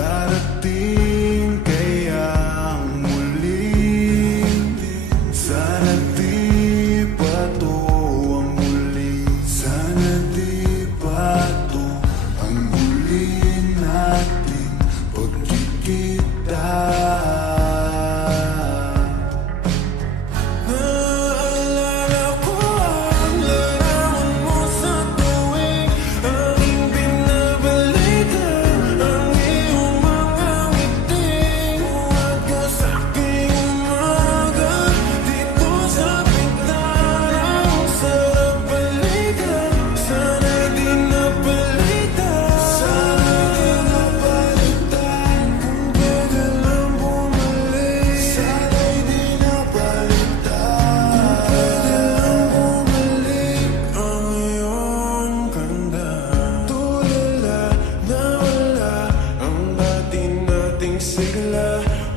Darating kaya ang muli, sana di pa to ang muli, sana di pa to ang muli nating pagkikita.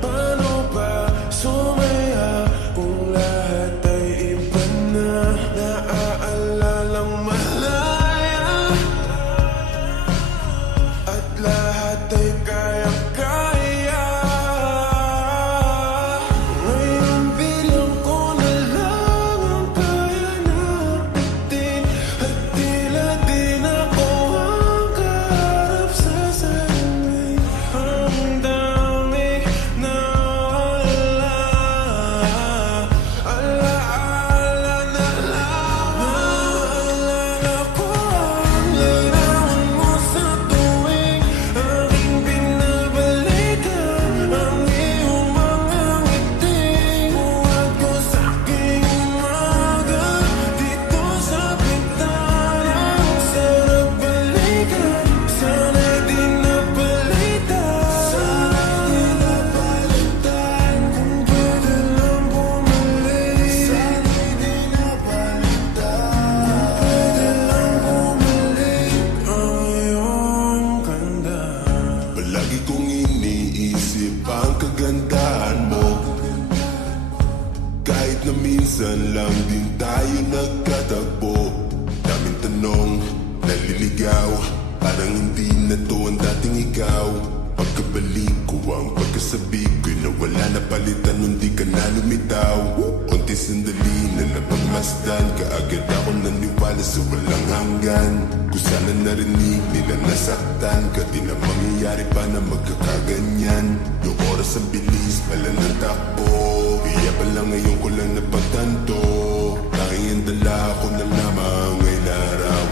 Paano ba sumaya kung lahat ay iba na? Naaalalang malaya at lahat ay kaya-kaya. Ngayon bilang ko na lang ang kaya natin, at tila di na ako ang kaharap sa salamin. Ang dami na alaala na lang. Naalala ko ang larawan mo sa tuwing aking binabalikan, ang iyong mga ngiti. Buhat ko sa aking umaga dito sa bintana. Ang sarap balikan, sana di napalitan. Sana di napalitan, kung pwede lang bumalik. Sana di napalitan, kung pwede lang bumalik ang iyong ganda. Palagi kong iniisip ang kagandahan mo, kahit na minsan lang din tayo nagkatagpo. Daming tanong, naliligaw, parang hindi na to ang dating ikaw. Pagkabalik ko ang pagkasabi ko'y nawala na palitan nung di ka na lumitaw. Unti sandali na napagmasdan, kaagad ako naniwala sa walang hanggan. Kung sana narinig nila nasaktan ka, di na mangyayari pa na magkakaganyan. Yung oras ang bilis pala ng takbo, kaya pala ngayon ko lang napagtanto. Tanging ang dala ko na lamang ay larawan